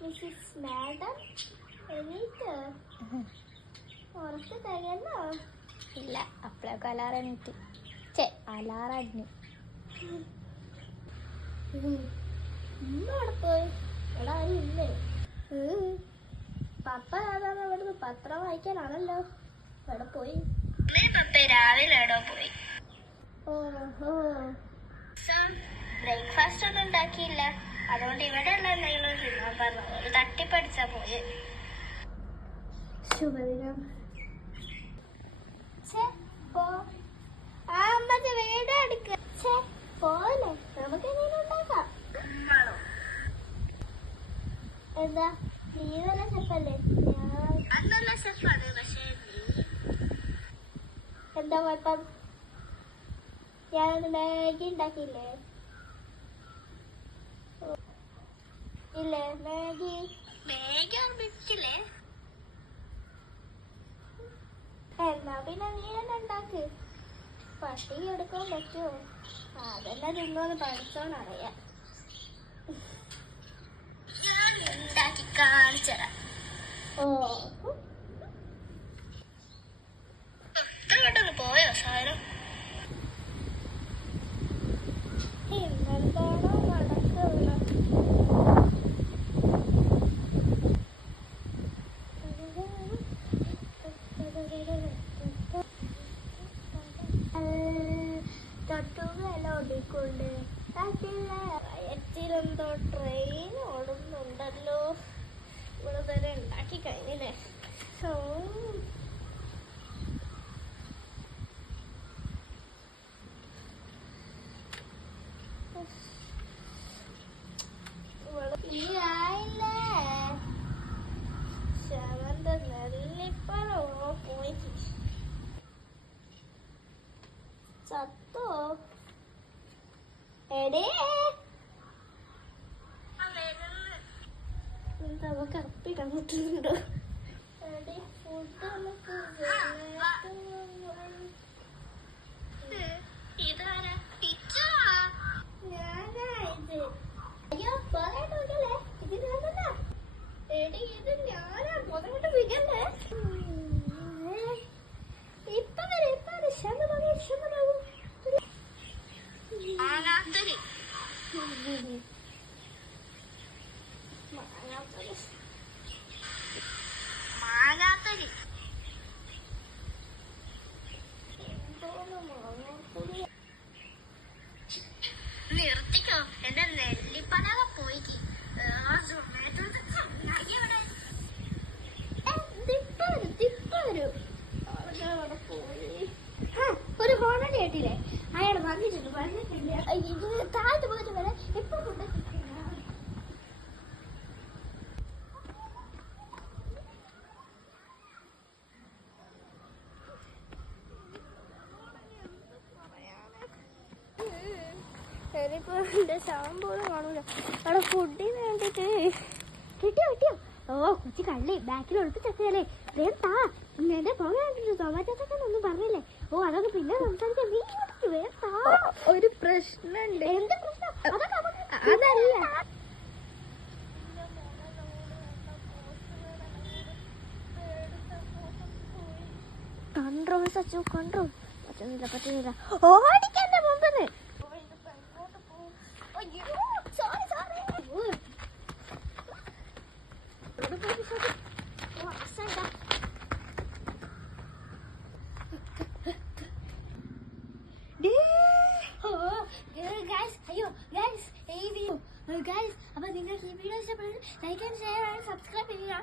Mrs madam എണീറ്റ് ഉറക്കം തകർന്നോ? ഇല്ല, അപ്പോഴൊക്കെ അലാറം എണീറ്റ്. അലാറം അടിഞ്ഞു. അവിടെ പോയി. ഇവിടെ ആരും ഇല്ലേ? പപ്പ സാധാരണ ഇവിടുന്ന് പത്രം വായിക്കാനാണല്ലോ. ഇവിടെ പോയി. പപ്പ രാവിലെ എവിടെ പോയി? ഓഹോ, ബ്രേക്ക്ഫാസ്റ്റ് ഒന്നും ഉണ്ടാക്കിയില്ല. അതുകൊണ്ട് ഇവിടെ ഉള്ള എന്തെങ്കിലും തിന്നാൻ പറഞ്ഞു. ഒരു തട്ടിപ്പടിച്ചാ പോയി. ശുഭദിനം. വീട് എടുക്ക പോലെ നമുക്ക് എന്തെങ്കിലും ഉണ്ടാക്കാം. എന്താ നീ നല്ല ഷെഫല്ലേ? നല്ല ഷെഫാണ്. പക്ഷേ എന്താ കുഴപ്പം? ഞാനൊന്ന് മാഗി ഉണ്ടാക്കിയില്ലേ? ഇല്ലേ മാഗി ഓർമ്മിക്കില്ലേ? എന്നാ പിന്നെ നീ തന്നെ ഉണ്ടാക്ക്. പട്ടി എടുക്കാൻ പറ്റുമോ? അതെല്ലാം തിന്നോന്ന് പഠിച്ചോന്നറിയാം. ഉണ്ടാക്കി കാണിച്ചരാ. ഓ ഇത്ര പോയോ സാധനം? ഇന്നെന്താണോ നടക്കുന്നത്? തട്ടുകയെല്ലാം ഓടിക്കൊണ്ട് എത്തിലെന്തോ ട്രെയിൻ ഓടുന്നുണ്ടല്ലോ. ഇവിടെ തന്നെ ഉണ്ടാക്കി കഴിഞ്ഞില്ലേ? ഈ ആയില്ലേ ശവന്റെ നെല്ലിപ്പഴോ പോയി ചത്തോ? എടേ എന്താ കപ്പിടാൻ പറ്റുന്നുണ്ടോ? എടി ഫുഡ് നമുക്ക് ഞാനാ ഇത്. അയ്യോ പോകാനായിട്ട് നോക്കല്ലേ? ഇത് ഞാനല്ല. എടി ഇത് ഞാനാ. പോകാനായിട്ട് വികല്ലേ? ഇപ്പൊ വരെ ശമനാകും. മാങ്ങാത്തരി നിർത്തിക്കോ. എന്റെ നെല്ലിപ്പലക പോയി. ഒരു ഹോണടി കേട്ടില്ലേ? അയാൾ വന്നിട്ടില്ല. ഇതിന് താഴത്ത് പോയിട്ട് വരെ എപ്പോ കൊണ്ട് ഇനിയിപ്പോ എന്റെ ശാമ്പോലും കാണൂല. അവിടെ ഫുഡിന് വേണ്ടിട്ട് കിട്ടിയോ? ഓ കൊച്ചു കള്ളി ബാക്കിൽ ഒളിപ്പിച്ചല്ലേ? വേണ്ട എന്റെ പോകാൻ വേണ്ടിട്ട് ടൊമാറ്റോ ഒന്നും പറഞ്ഞില്ലേ? ഓ അതൊക്കെ പിന്നെ സംസാരിക്കാൻ നീ വേണ്ട. ഒരു പ്രശ്നമുണ്ട്. എന്ത് പ്രശ്നം? അതല്ല കൺട്രോൾ സച്ചു കൺട്രോൾ പറ്റുന്നില്ല. ഓടിക്കാന്റെ മുമ്പിന്ന് അപ്പൊ നിങ്ങൾക്ക് ഈ വീഡിയോ ഇഷ്ടപ്പെടുന്നത് like and share and subscribe ചെയ്യുക.